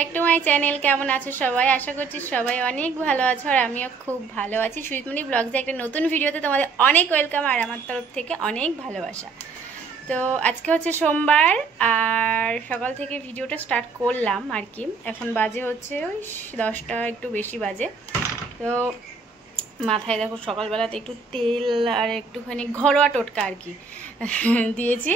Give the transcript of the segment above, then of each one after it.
Back to my channel. কেমন আছো সবাই? আশা করছি সবাই অনেক ভালো আছো আর আমিও খুব ভালো আছি। সুইটমণি ব্লগসে একটা নতুন ভিডিওতে তোমাদের অনেক ওয়েলকাম আর আমার তরফ থেকে অনেক ভালোবাসা। তো আজকে হচ্ছে সোমবার আর সকাল থেকে ভিডিওটা স্টার্ট করলাম আর কি। এখন বাজে হচ্ছে ওই 10টা একটু বেশি বাজে। তো মাথায় দেখো সকালবেলাতে একটু তেল আর একটুখানি ঘরোয়া টোটকা আর কি দিয়েছি,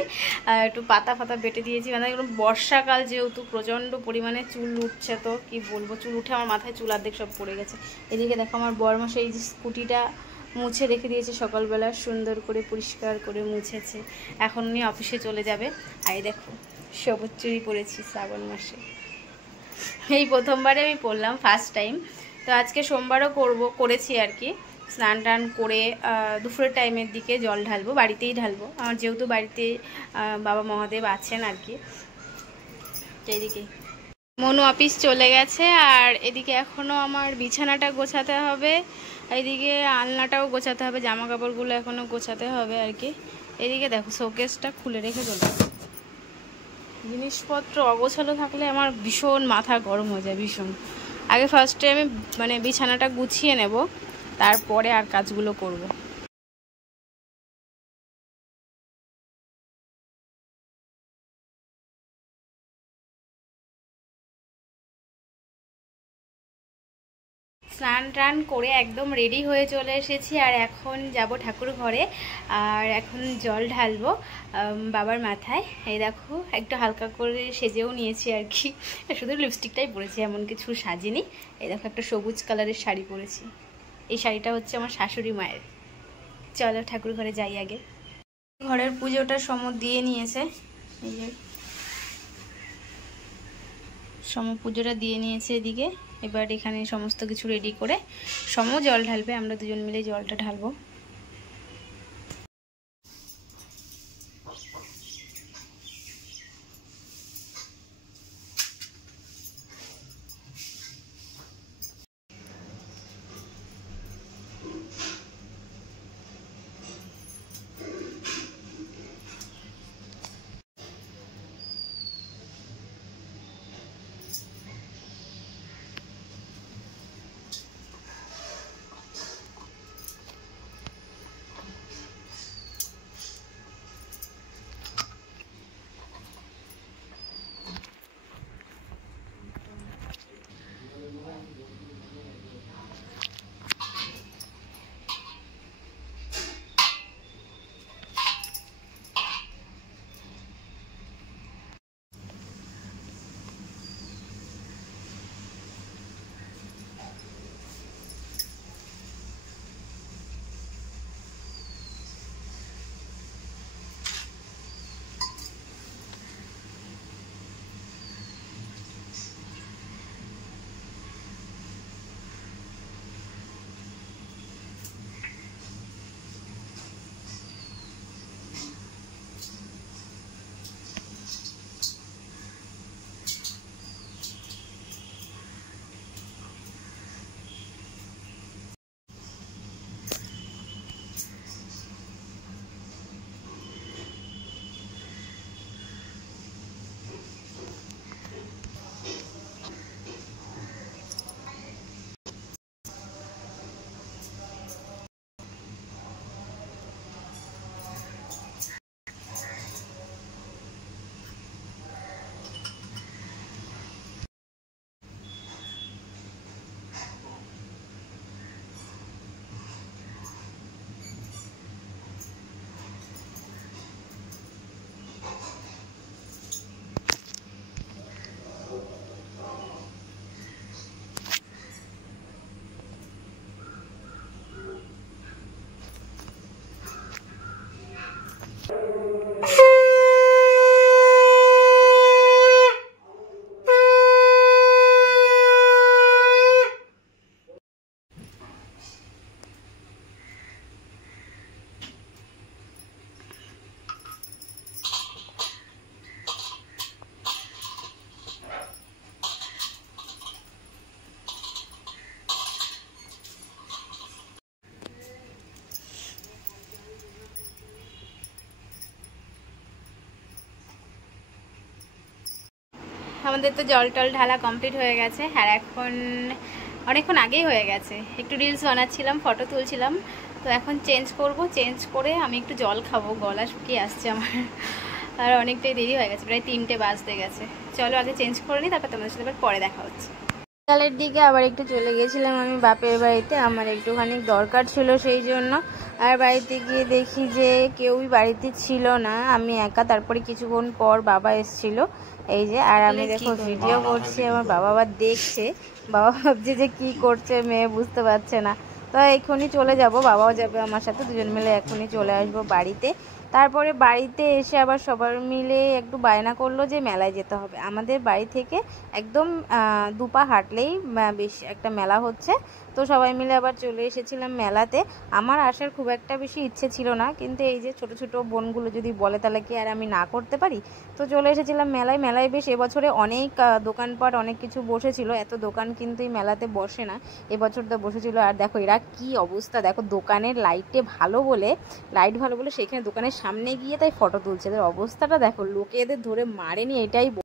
আর একটু পাতা ফাতা বেটে দিয়েছি। মানে একদম বর্ষাকাল যেহেতু প্রচণ্ড পরিমাণে চুল উঠছে, তো কি বলবো, চুল উঠে আমার মাথায় চুল অর্ধেক সব পড়ে গেছে। এদিকে দেখো আমার বরমশাই এই যে স্কুটিটা মুছে রেখে দিয়েছে, সকালবেলা সুন্দর করে পরিষ্কার করে মুছেছে। এখন উনি অফিসে চলে যাবে। আর এই দেখো সবুজ চুড়ি পরেছি শ্রাবণ মাসে, এই প্রথমবারে আমি পরলাম, ফার্স্ট টাইম। তো আজকে সোমবারও করেছি আর কি। স্নান টান করে দুপুরের টাইমের দিকে জল ঢালবো, বাড়িতেই ঢালবো আমার যেহেতু বাড়িতে বাবা মহাদেব আছেন আর কি। এইদিকে মনু অফিস চলে গেছে আর এদিকে এখনও আমার বিছানাটা গোছাতে হবে, এইদিকে আলনাটাও গোছাতে হবে, জামা কাপড়গুলো এখনও গোছাতে হবে আর কি। এদিকে দেখো শোকেসটা খুলে রেখে চলে, জিনিসপত্র অগোছালো থাকলে আমার ভীষণ মাথা গরম হয়ে যায় ভীষণ। আগে ফার্স্টে আমি মানে বিছানাটা গুছিয়ে নেব, তারপরে আর কাজগুলো করব। স্নান টান করে একদম রেডি হয়ে চলে এসেছি আর এখন যাব ঠাকুর ঘরে। আর এখন জল ঢালবো বাবার মাথায়। এই দেখো একটু হালকা করে সেজেও নিয়েছি আর কি, শুধু লিপস্টিকটাই পরেছি, এমন কিছু সাজিনি। এই দেখো একটা সবুজ কালারের শাড়ি পরেছি, এই শাড়িটা হচ্ছে আমার শাশুড়ি মায়ের। চলো ঠাকুর ঘরে যাই আগে। ঘরের পুজোটা দিয়ে নিয়েছে, এই যে পুজোটা দিয়ে নিয়েছে এদিকে। এবার এখানে সমস্ত কিছু রেডি করে জল ঢালবে, আমরা দুজন মিলে জলটা ঢালবো। আমাদের তো জল টল ঢালা কমপ্লিট হয়ে গেছে, আর এখন অনেকক্ষণ আগেই হয়ে গেছে। একটু রিলস বানাচ্ছিলাম, ফটো তুলছিলাম, তো এখন চেঞ্জ করব, চেঞ্জ করে আমি একটু জল খাবো, গলা শুকিয়ে আসছে আমার, আর অনেকটাই দেরি হয়ে গেছে, প্রায় 3টে বাজতে গেছে। চলো আগে চেঞ্জ করে নিই, তারপর তোমাদের সাথে পরে দেখা হচ্ছে। বিকালের দিকে আবার একটু চলে গেছিলাম আমি বাপের বাড়িতে, আমার একটুখানি দরকার ছিল সেই জন্য। আর বাড়িতে গিয়ে দেখি যে কেউই বাড়িতে ছিল না, আমি একা। তারপরে কিছুক্ষণ পর বাবা এসেছিল, এই যে। আর আমি দেখো ভিডিও করছি, আমার বাবা আবার দেখছে, বাবা ভাবছে যে কি করছে মেয়ে, বুঝতে পারছে না। তো এক্ষুনি চলে যাব, বাবাও যাবে আমার সাথে, দুজন মিলে এক্ষুনি চলে আসবো বাড়িতে। তারপরে বাড়িতে এসে আবার সবার মিলে একটু বায়না করলো যে মেলায় যেতে হবে। আমাদের বাড়ি থেকে একদম 2 পা হাঁটলেই বেশ একটা মেলা হচ্ছে, তো সবাই মিলে আবার চলে এসেছিলাম মেলাতে। আমার আসার খুব একটা বেশি ইচ্ছে ছিল না, কিন্তু এই যে ছোট ছোট বোনগুলো যদি বলে তাহলে কি আর আমি না করতে পারি। তো চলে এসেছিলাম মেলায়। মেলায় বেশ এবছরে অনেক দোকানপাট অনেক কিছু বসেছিল, এত দোকান কিন্তু এই মেলাতে বসে না, এবছর তো বসেছিল। আর দেখো এরা কি অবস্থা, দেখো দোকানের লাইট ভালো বলে সেখানে দোকানের সামনে গিয়ে তাই ফটো তুলছে, এদের অবস্থাটা দেখো, লোকে এদের ধরে মারেনি এটাই।